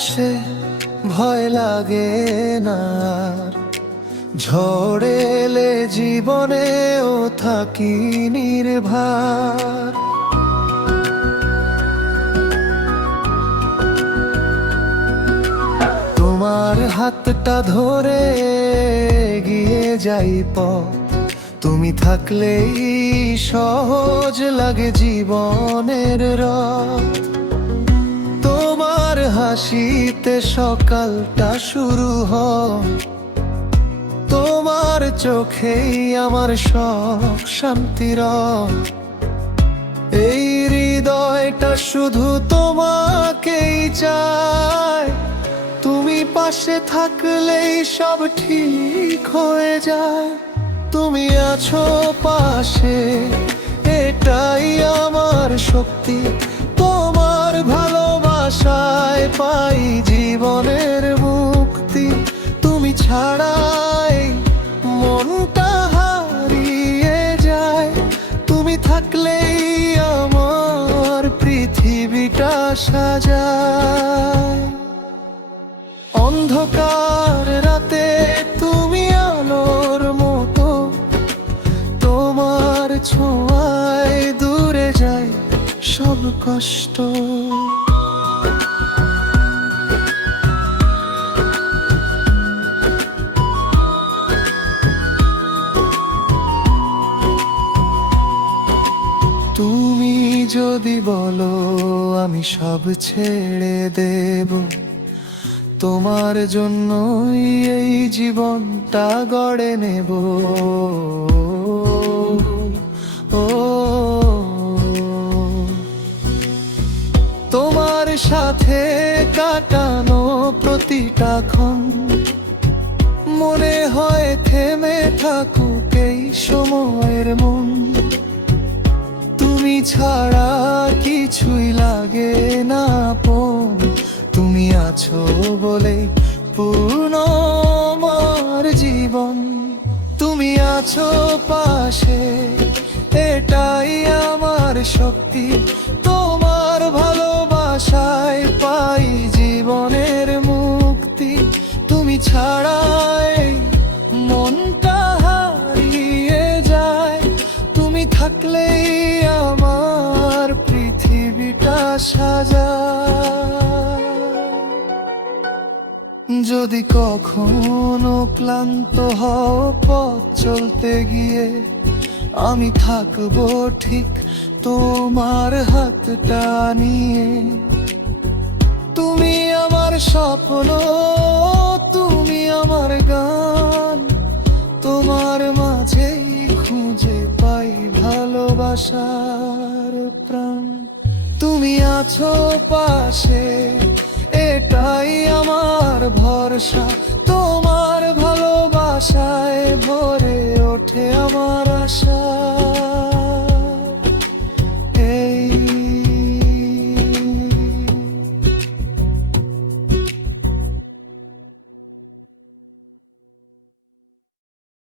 আসে ভয় লাগে না আর। ঝড় এলে জীবনেও থাকি নির্ভার। তোমার হাতটা ধরে এগিয়ে যাই পথ। তুমি থাকলেই সহজ লাগে জীবনের রথ। তোমার হাসিতে সকালটা শুরু হয়। তোমার চোখেই আমার সব শান্তির। এই হৃদয়টা শুধু তোমাকেই চায়। তুমি পাশে থাকলেই সব ঠিক হয়ে যায়। তুমি আছো পাশে, এটাই আমার শক্তি। তোমার ভালোবাসায় পাই জীবনের মুক্তি। তুমি ছাড়াই মনটা হারিয়ে যায়। তুমি থাকলেই আমার পৃথিবীটা সাজায়। অন্ধকার রাতে তুমি আলোর মতো। তোমার ছোঁয়ায় দূরে যায় সব কষ্ট। তুমি যদি বলো আমি সব ছেড়ে দেব, তোমার জন্যই এই জীবনটা গড়ে নেব। ও তোমার সাথে কাটানো প্রতিটা ক্ষণ মনে হয় থেমে থাকুক এই সময়ের মন। তুমি ছাড়া কিছুই লাগে না আপন। তুমি আছো বলে পূর্ণ আমার জীবন। তুমি আছো পাশে, এটাই আমার শক্তি। তোমার ভালোবাসায় পাই জীবনের মুক্তি। তুমি ছাড়াই মনটা হারিয়ে যায়। তুমি থাকলেই আমার পৃথিবীটা সাজায়। যদি কখনো ক্লান্ত হও পথ চলতে গিয়ে, আমি থাকবো ঠিক তোমার হাতটা নিয়ে। তুমি আমার স্বপ্ন, তুমি আমার গান। তোমার মাঝেই খুঁজে পাই ভালোবাসার প্রাণ। তুমি আছো পাশে, এটাই আমার ভরসা।